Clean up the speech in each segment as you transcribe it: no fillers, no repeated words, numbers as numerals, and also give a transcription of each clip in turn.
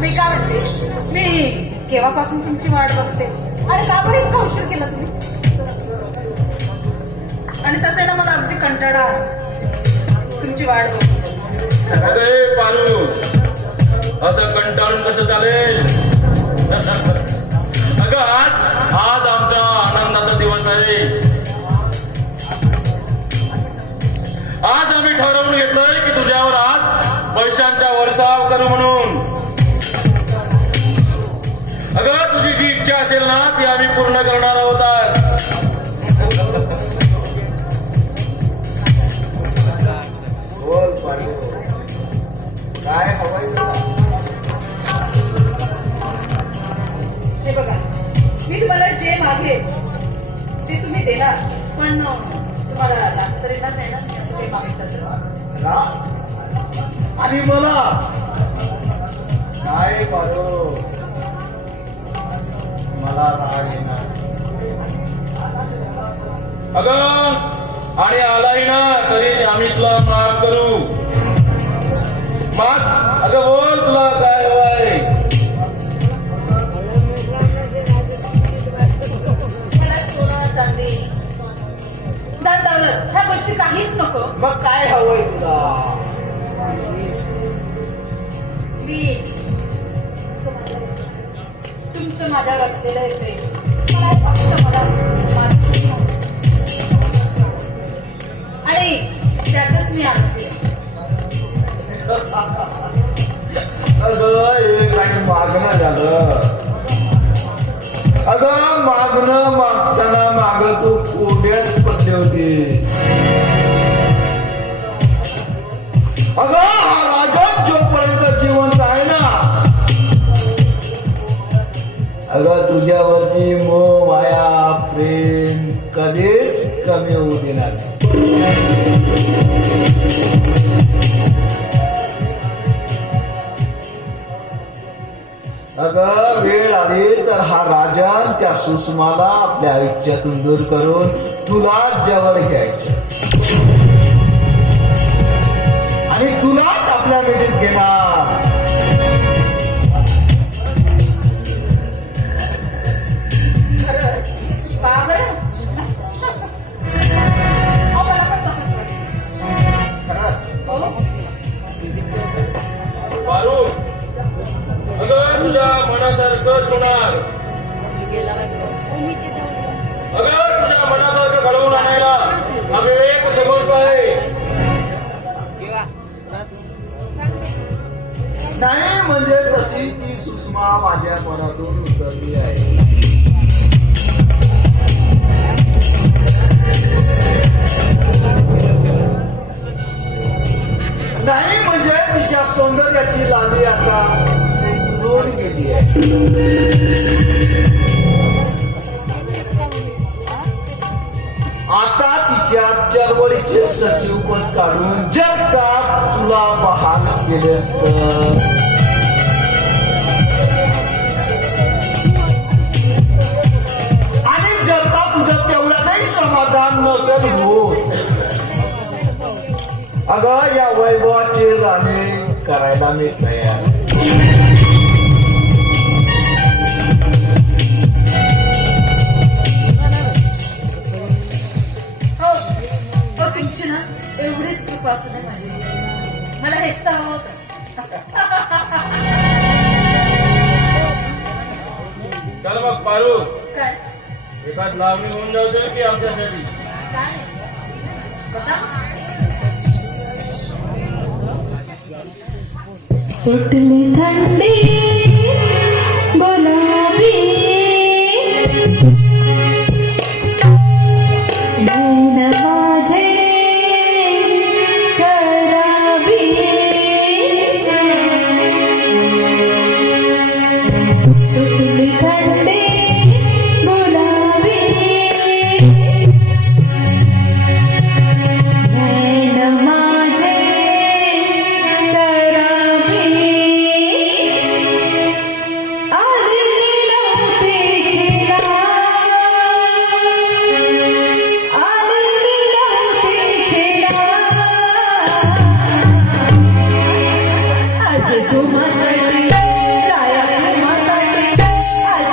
मी काय म्हणते, मी केव्हापासून तुमची वाट बघते आणि का बरं इतका उशीर केला तुम्ही? आणि तसं ना मला अगदी कंटाळा आला तुमची वाट बघते. अरे पारू, असं कंटाळून कसं चालेल? अगं आज आमचा आनंदाचा दिवस आहे. आज आम्ही ठरवून घेतलंय की तुझ्यावर आज पैशांचा वर्षाव करू म्हणून. अगं तुझी जी इच्छा असेल ना ती आम्ही पूर्ण करणार आहोत आज. बोल पारू, काय हवंय तुला? हे बघा, मी तुम्हाला जे मागेल ते तुम्ही देणार, पण तुम्हाला लागतं तरी नाही ना असं काही मागितलं तर. आणि मला नाही पारू, मला राग येणार. अगं आणि आलाही ना तरी आम्ही तुला माफ करू. माफ अगं बोल तुला काय हवंय? मला सोनं चांदी दान दौलत ह्या गोष्टी काहीच नको. मग काय हवंय तुला? मी तुमचं माझ्यावर असलेलं हे प्रेम मला फक्त मला आणि त्यातच मी आनंदी आहे. अगं हे काही मागणं झालं. अगं मागणं मागताना माग तू कोड्याच पडली होती. अगं हा राजा जोपर्यंत जिवंत आहे ना, अगं तुझ्यावरची मोह माया प्रेम कधीच कमी होऊ देणार नाही. अगं वेळ आली तर हा राजा त्या सुषमाला आपल्या आयुष्यातून दूर करून तुला जवळ घ्यायचं आणि तुलाच आपल्या भेटीत घेणार. खरंच का बरं? अहो, मला पण तसंच वाटतं. हो? पारू अगं तुझ्या मनासारखंच होणार. अगं तुझ्या मनासारखं घडवून आणायला आम्ही एक समर्थ आहे. नाही म्हणजे तशी ती सुषमा माझ्या मनातून उतरली आहे. नाही म्हणजे तिच्या सौंदर्याची लाली आता उडून गेली आहे. आता तिच्या चळवळीचे सचिव पद काढून जर का तुला बहाल केले असतं, आणि जर का तुझं तेवढ्यातही समाधान नसेल होत, अगं या वैभवाची राणी करायला मी तयार. हो हो, तुमची ना एवढीच कृपा असू दे माझी. मला हेच तर हवं होतं. चल मग पारू, काय एखाद लावणी होऊन जाऊ दे की आमच्यासाठी. काय बघा, सुटली थंडी गुलाबी नैन माझे शराबी सुटली थंडी गुलाबी नैन माझे शराबी तुम्हासाठी राया तुम्हासाठी आज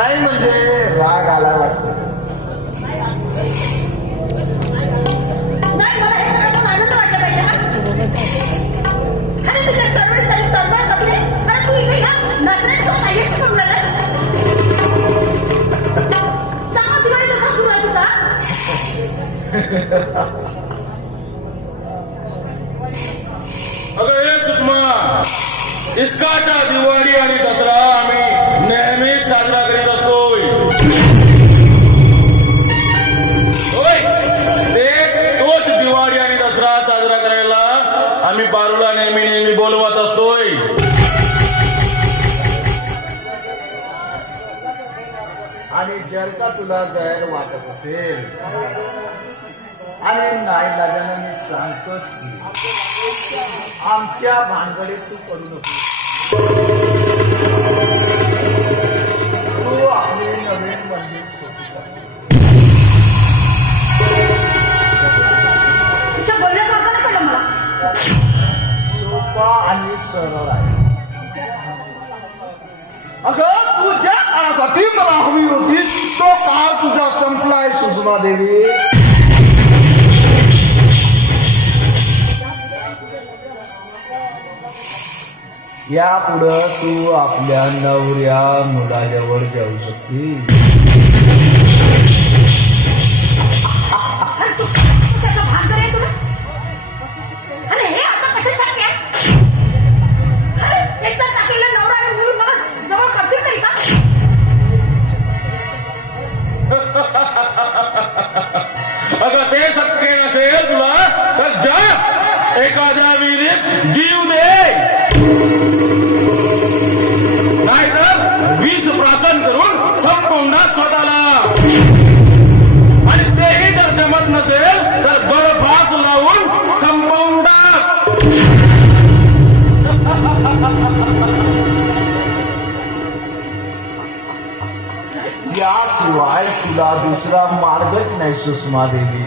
नाही म्हणजे राग आला वाटत. नाही, मला हे सगळं पाहून आनंद वाटला पाहिजे ना. अरे मी तर चळवळीसाठी तळमळ करते, आणि तू इथे ह्या नाचण्यासोबत आईशी करून आलास. चांगला दिवाळी कसा सुरू आहे तुझा? अगं हे सुषमा, इस्काचा दिवाळी आणि दसरा आम्ही नेहमीच साजरा करीत असतोय. होय, तोच दिवाळी आणि दसरा साजरा करायला आम्ही पारूला नेहमी बोलवत असतोय. आणि जर का तुला गैर वाटत असेल आणि नाही लाजानं मी सांगतोच की आमच्या भानगडीत तू पडू नको. तू आपली नवीन मंदिर सोपी कर. तुझ्या बोलण्याचा अर्थ नाही कळलं मला. सोपा आणि सरळ आहे. अगं तू ज्या काळासाठी मला हवी होती तो काळ तुझा संपलाय सुषमा देवी. यापुढं तू आपल्या नवऱ्या मुलाजवळ जाऊ शकते. अरे तू कशाचं भान करे तुला? अरे हे आता कसं शक्य आहे? अरे एकदा टाकलेलं नवरा आणि मूल मला जवळ करतील तरी का? अगं ते शक्य नसेल तुला तर जा एखाद्या विहिरीत जीव दे, नाहीतर विष प्राशन करून संपवून टाक स्वतःला. आणि तेही जर जमत नसेल तर बर्फास लावून संपवून टाक. याशिवाय तुला दुसरा मार्गच नाही सुषमा देवी.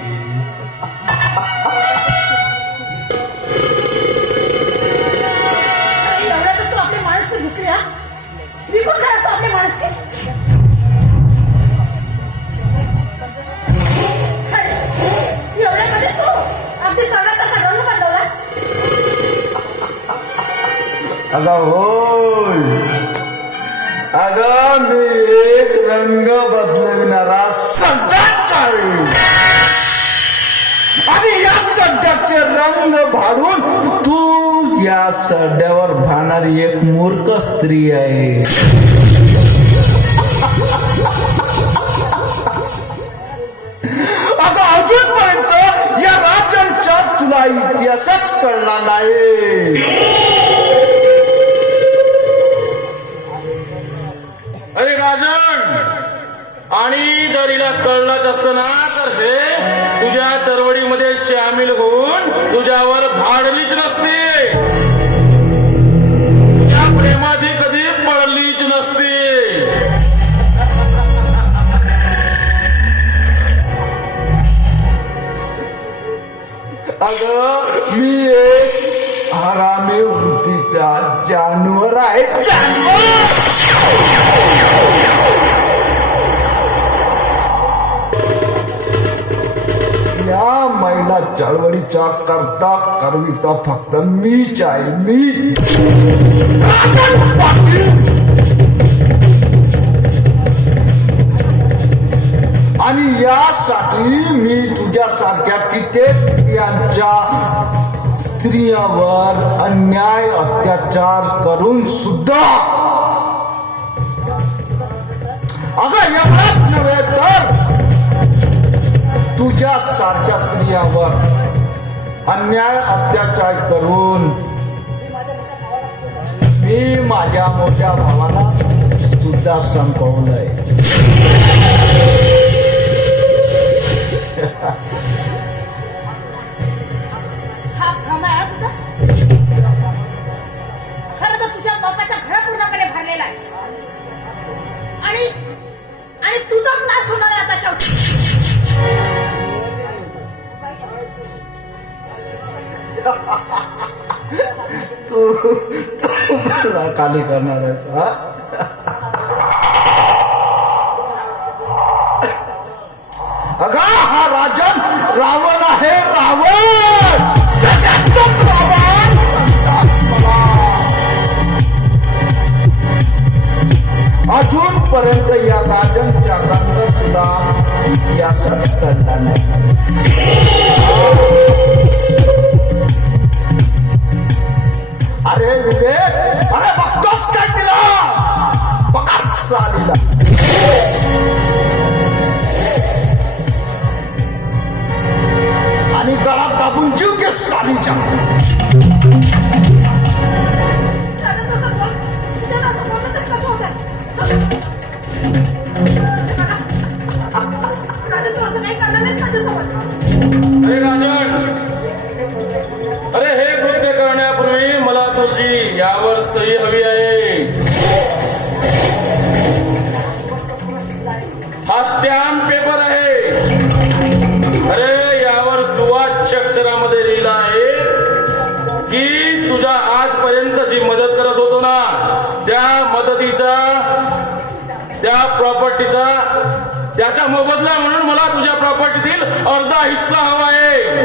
अरे एवढ्यातच तू आपली माणुसकी दिसली हा? विकून काय असतो आपली माणुसकी? अरे, एवढ्यामध्ये तू अगदी सगळ्यासारखा रंग बदललास. अगं होय, अगं मी एक रंग बदलविणारा संताच आहे. आणि या सड्याचे रंग भाडून तू या सड्यावर भाणारी एक मूर्ख स्त्री आहे. अगं अजूनपर्यंत या राजांचा तुला इतिहासच कळला नाही. अरे राजन, आणि जर हिला कळलंच असतं ना तर हे तुझ्या चळवळीमध्ये सामील होऊन तुझ्यावर भाडलीच नसते, तुझ्या प्रेमात ही कधी पडलीच नसते. अगं मी एक हरामी वृत्तीचा जानवर आहे. या महिला चळवळीचा करता करविता फक्त मीच आहे. मी आणि यासाठी मी तुझ्यासारख्या कित्येक स्त्रियांवर अन्याय अत्याचार करून सुद्धा अगं एवढाच नव्हे तर तुझ्या सारख्या स्त्रियांवर अन्याय अत्याचार करून मी माझ्या मोठ्या भावाला सुद्धा संपवलंय. हा भ्रम आहे तुझा. खरं तर तुझ्या बापाचा घडा पूर्णपणे भरलेला आहे आणि तुझाच नाश होणार आहे आता शेवटी. तू मला खाली करणार आहेस. हा राजन रावण आहे, रावण. कशाचं रावण म्हणतात मला? अजूनपर्यंत या राजनच्या रंग तुला इतिहासात कळला नाही. अरे विवेक, अरे बघतोस काय तिला? पकार सालीला. आणि गळात दाबून जीव घे सालीच्या. राजन तसं बोल, तुझं असं बोललं तरी कसं होतं? हे बघा. राजन तू असं काही करणार नाहीस माझ्यासोबत. अरे राजन, अरे हे कृत्य करण्यापूर्वी मला तुझी यावर सही हवी आहे. हा स्टॅम्प पेपर आहे. अरे यावर सुवाच्य अक्षरामध्ये लिहिलं आहे की तुझ्या आजपर्यंत जी मदत करत होतो ना, त्या मदतीचा, त्या प्रॉपर्टीचा, त्याचा मोबदला म्हणून मला तुझ्या प्रॉपर्टीतील अर्धा हिस्सा हवा आहे.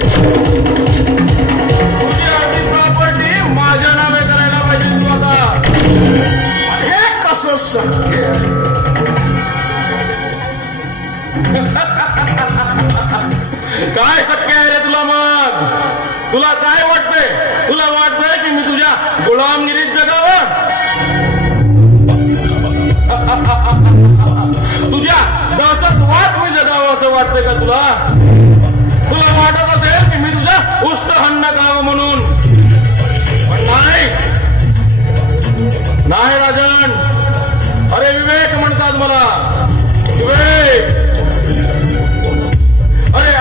तुझी अर्धी प्रॉपर्टी माझ्या नावे करायला पाहिजे तू आता. हे कसं शक्य आहे? काय शक्य आहे रे तुला? मग तुला काय वाटतंय? तुला वाटतंय की मी तुझ्या गुलामगिरीत जगावं? तुझ्या दहशतवाद मी जगावं असं वाटतंय का तुला? तुला वाटत असेल की मी तुझ्या उष्टहन्न करावं म्हणून? पण नाही राजन. अरे विवेक म्हणतात मला, विवेक. अरे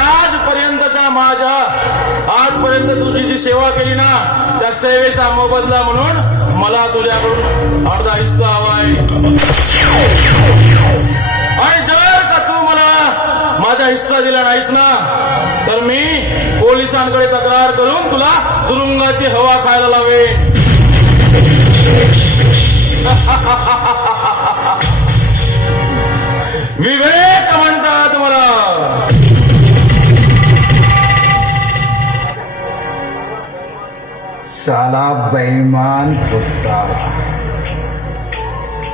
आजपर्यंत तुझी जी सेवा केली ना, त्या सेवेचा मोबदला म्हणून मला तुझ्याकडून अर्धा हिस्सा हवाय. आणि जर का तू मला माझा हिस्सा दिला नाहीस ना, तर मी पोलिसांकडे तक्रार करून तुला तुरुंगाची हवा खायला लावेन. विवेक म्हणतात मला. साला बेईमान कुत्ता.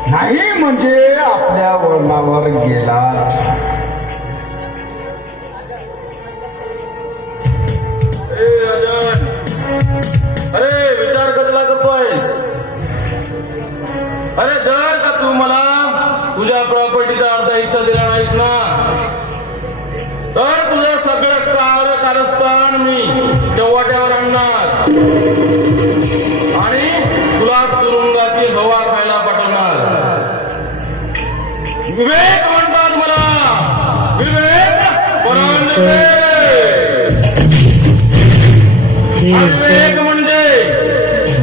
नाही म्हणजे आपल्या वळणावर गेलाच. राजन, अरे विचार कसला करतोयस? अरे जर का तू मला तुझ्या प्रॉपर्टीचा अर्धा हिस्सा दिला नाहीस ना, तर तुझं सगळं कारस्थान मी चव्हाट्यावर आणणार आणि तुला तुरुंगाची हवा खायला पाठवणार. विवेक म्हणतात मला, विवेक विवेक म्हणजे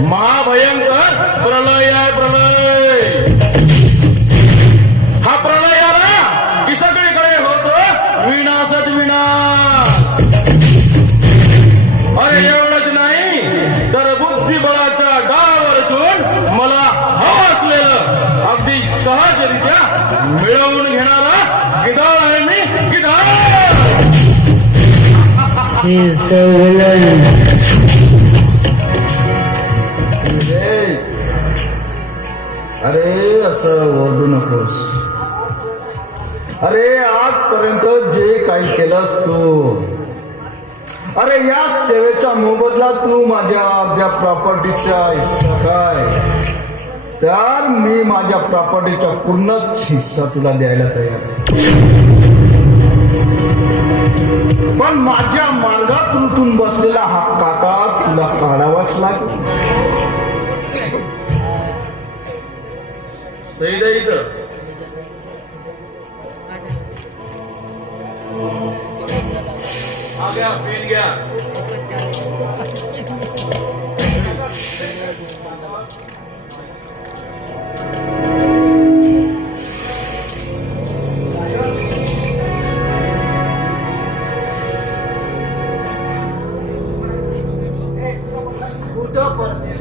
महाभयंकर प्रलय आहे. प्रलय हा प्रलय आला की सगळीकडे होतो विनाशच विनाश. अरे एवढंच नाही तर बुद्धिबळाच्या गावावर ठेवून मला हवं असलेलं अगदी सहजरित्या मिळवून घेणारा गिधाड आहे मी, गिधाड. He's the villain. अरे असं ओरडू नकोस. अरे आजपर्यंत जे काही केलंस तू, अरे या सेवेचा मोबदला तू माझ्या अर्ध्या प्रॉपर्टीचा हिस्सा काय, तर मी माझ्या प्रॉपर्टीचा पूर्णच हिस्सा तुला द्यायला तयार आहे. पण माझ्या मार्गात रुतून बसलेला हा काका तुला काढावाच लागेल. सईद आहे इथं. हा घ्या, पेन घ्या. कुठं पडतेस?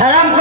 हराम